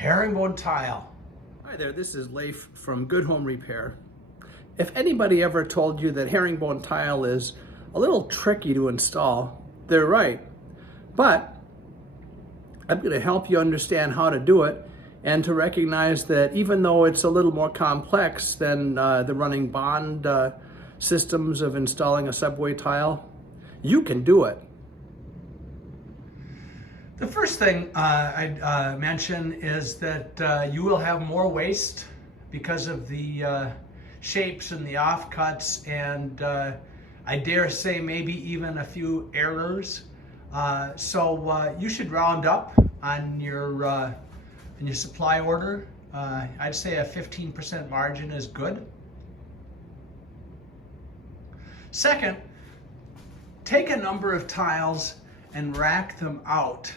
herringbone tile. Hi there, this is Leif from Good Home Repair. If anybody ever told you that herringbone tile is a little tricky to install, they're right. But I'm going to help you understand how to do it and to recognize that even though it's a little more complex than the running bond systems of installing a subway tile, you can do it. The first thing I'd mention is that you will have more waste because of the shapes and the offcuts, and I dare say maybe even a few errors. So you should round up on your supply order. I'd say a 15% margin is good. Second, take a number of tiles and rack them out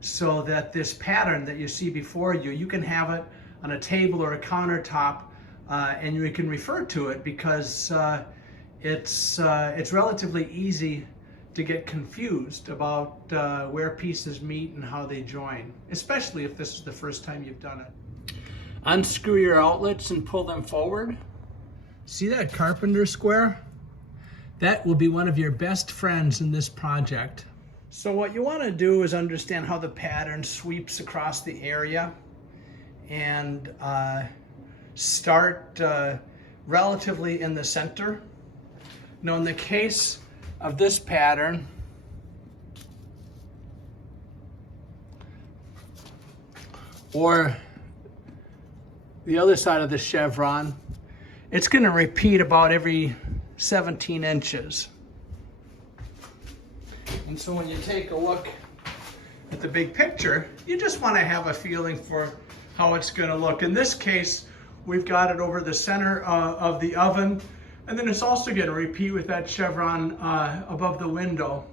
so that this pattern that you see before you, you can have it on a table or a countertop, and you can refer to it because it's relatively easy to get confused about where pieces meet and how they join, especially if this is the first time you've done it. Unscrew your outlets and pull them forward. See that carpenter square? That will be one of your best friends in this project. So what you want to do is understand how the pattern sweeps across the area and start relatively in the center. Now in the case of this pattern, or the other side of the chevron, it's going to repeat about every 17 inches. And so when you take a look at the big picture, you just want to have a feeling for how it's going to look. In this case, we've got it over the center of the oven, and then it's also going to repeat with that chevron above the window.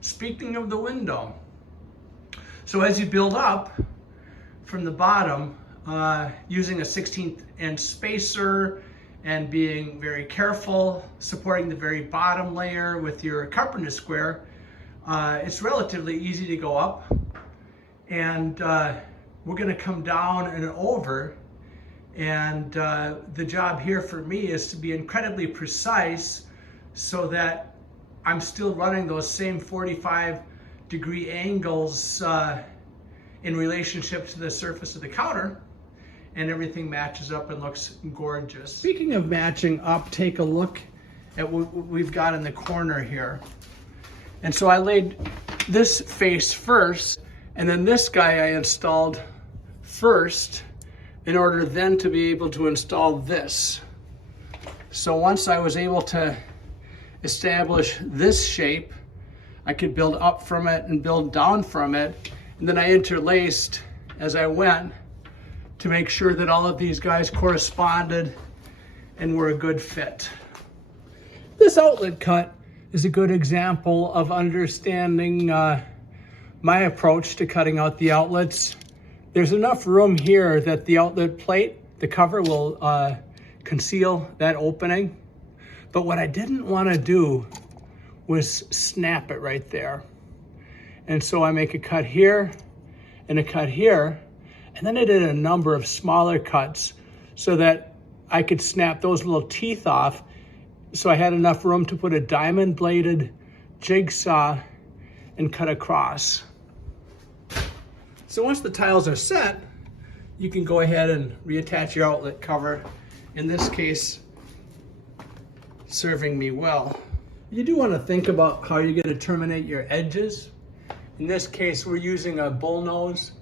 Speaking of the window, so as you build up from the bottom, using a 16th inch spacer and being very careful, supporting the very bottom layer with your carpenter square, it's relatively easy to go up. And we're going to come down and over. And the job here for me is to be incredibly precise so that I'm still running those same 45-degree angles in relationship to the surface of the counter, and everything matches up and looks gorgeous. Speaking of matching up, take a look at what we've got in the corner here. And so I laid this face first, and then this guy I installed first in order then to be able to install this. So once I was able to establish this shape, I could build up from it and build down from it, and then I interlaced as I went to make sure that all of these guys corresponded and were a good fit. This outlet cut is a good example of understanding my approach to cutting out the outlets. There's enough room here that the outlet plate, the cover, will conceal that opening. But what I didn't want to do was snap it right there. And so I make a cut here and a cut here, and then I did a number of smaller cuts so that I could snap those little teeth off, so I had enough room to put a diamond bladed jigsaw and cut across. So once the tiles are set, you can go ahead and reattach your outlet cover, in this case serving me well. You do want to think about how you're going to terminate your edges. In this case, we're using a bullnose,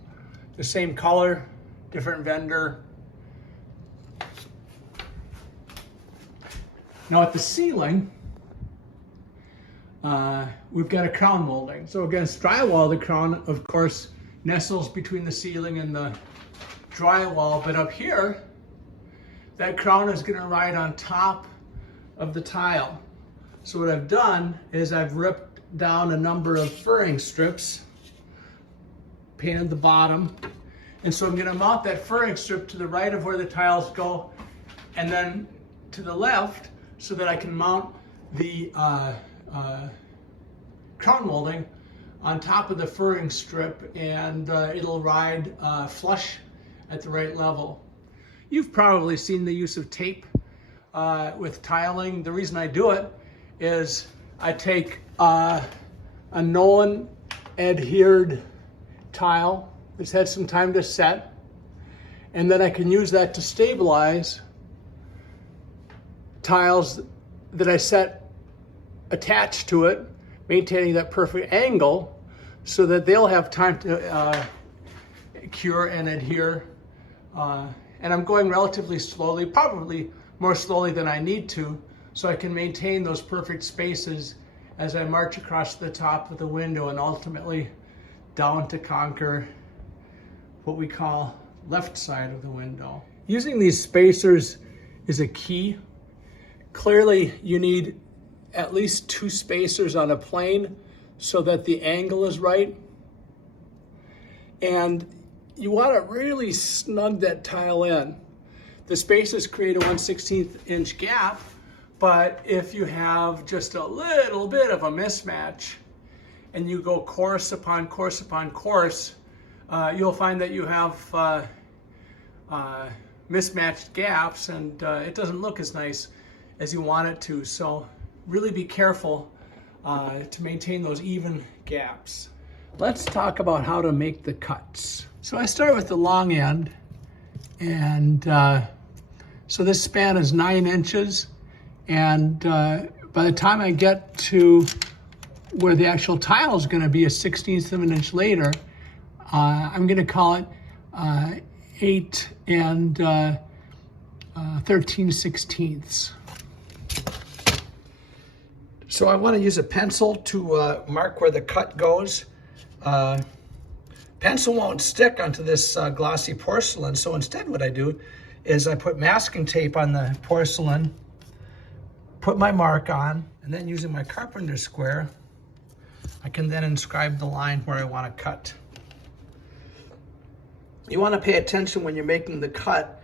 the same color, different vendor. Now at the ceiling, we've got a crown molding. So against drywall, the crown, of course, nestles between the ceiling and the drywall, but up here, that crown is going to ride on top of the tile. So what I've done is I've ripped down a number of furring strips, painted the bottom, and so I'm going to mount that furring strip to the right of where the tiles go, and then to the left, so that I can mount the crown molding on top of the furring strip, and it'll ride flush at the right level. You've probably seen the use of tape with tiling. The reason I do it is I take a known adhered tile that's had some time to set, and then I can use that to stabilize tiles that I set attached to it, maintaining that perfect angle so that they'll have time to cure and adhere. And I'm going relatively slowly, probably more slowly than I need to, so I can maintain those perfect spaces as I march across the top of the window and ultimately down to conquer what we call left side of the window. Using these spacers is a key. Clearly, you need at least 2 spacers on a plane so that the angle is right. And you want to really snug that tile in. The spacers create a 1/16 inch gap, but if you have just a little bit of a mismatch and you go course upon course upon course, you'll find that you have mismatched gaps, and it doesn't look as nice as you want it to. So really be careful to maintain those even gaps. Let's talk about how to make the cuts. So I start with the long end, and so this span is 9 inches, and by the time I get to where the actual tile is going to be 1/16 of an inch later, I'm going to call it 8 and 13/16. So I want to use a pencil to mark where the cut goes. Pencil won't stick onto this glossy porcelain, so instead what I do is I put masking tape on the porcelain, put my mark on, and then using my carpenter's square, I can then inscribe the line where I want to cut. You want to pay attention when you're making the cut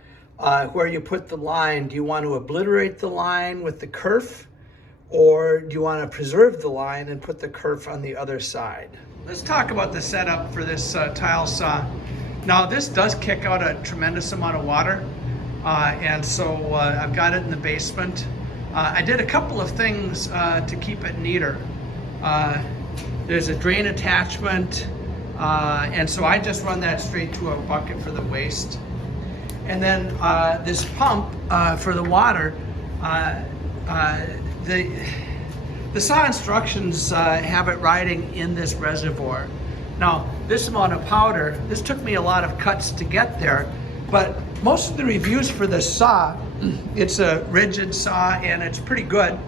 where you put the line. Do you want to obliterate the line with the kerf, or do you want to preserve the line and put the kerf on the other side? Let's talk about the setup for this tile saw. Now this does kick out a tremendous amount of water, and so I've got it in the basement. I did a couple of things to keep it neater. There's a drain attachment, and so I just run that straight to a bucket for the waste. And then this pump for the water, the saw instructions have it riding in this reservoir. Now, this amount of powder, this took me a lot of cuts to get there, but most of the reviews for this saw, it's a rigid saw and it's pretty good.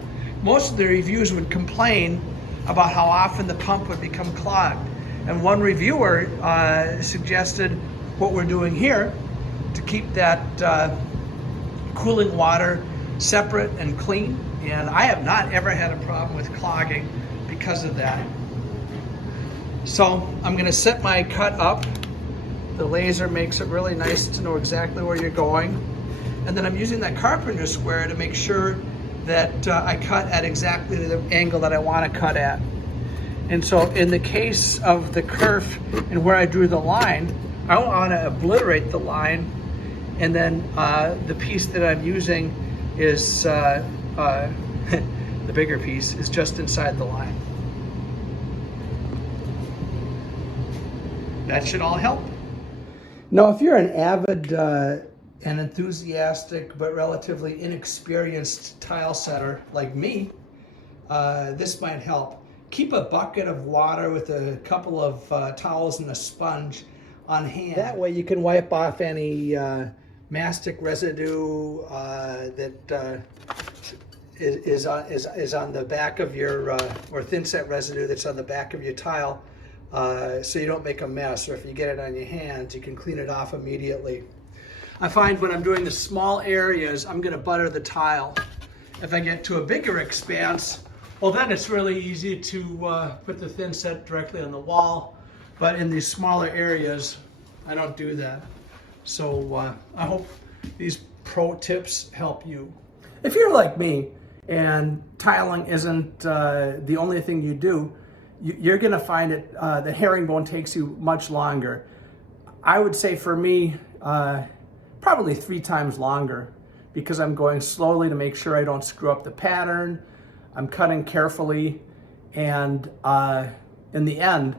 Most of the reviews would complain about how often the pump would become clogged. And one reviewer suggested what we're doing here to keep that cooling water separate and clean. And I have not ever had a problem with clogging because of that. So I'm going to set my cut up. The laser makes it really nice to know exactly where you're going. And then I'm using that carpenter's square to make sure that I cut at exactly the angle that I want to cut at. And so in the case of the kerf and where I drew the line, I don't want to obliterate the line. And then the piece that I'm using is the bigger piece is just inside the line. That should all help. Now, if you're an avid and enthusiastic but relatively inexperienced tile setter like me, this might help. Keep a bucket of water with a couple of towels and a sponge on hand. That way you can wipe off any mastic residue that is on the back of your, or thinset residue that's on the back of your tile, so you don't make a mess, or if you get it on your hands, you can clean it off immediately. I find when I'm doing the small areas, I'm going to butter the tile. If I get to a bigger expanse, well then it's really easy to put the thinset directly on the wall, but in these smaller areas, I don't do that. So I hope these pro tips help you. If you're like me and tiling isn't the only thing you do, you're going to find it that herringbone takes you much longer. I would say for me, probably 3 times longer, because I'm going slowly to make sure I don't screw up the pattern. I'm cutting carefully, and in the end,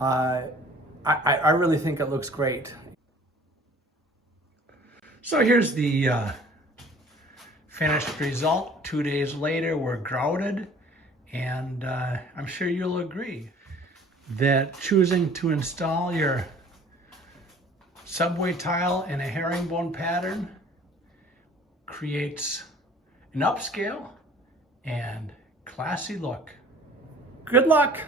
I really think it looks great. So here's the finished result. 2 days later, we're grouted, and I'm sure you'll agree that choosing to install your subway tile in a herringbone pattern creates an upscale and classy look. Good luck!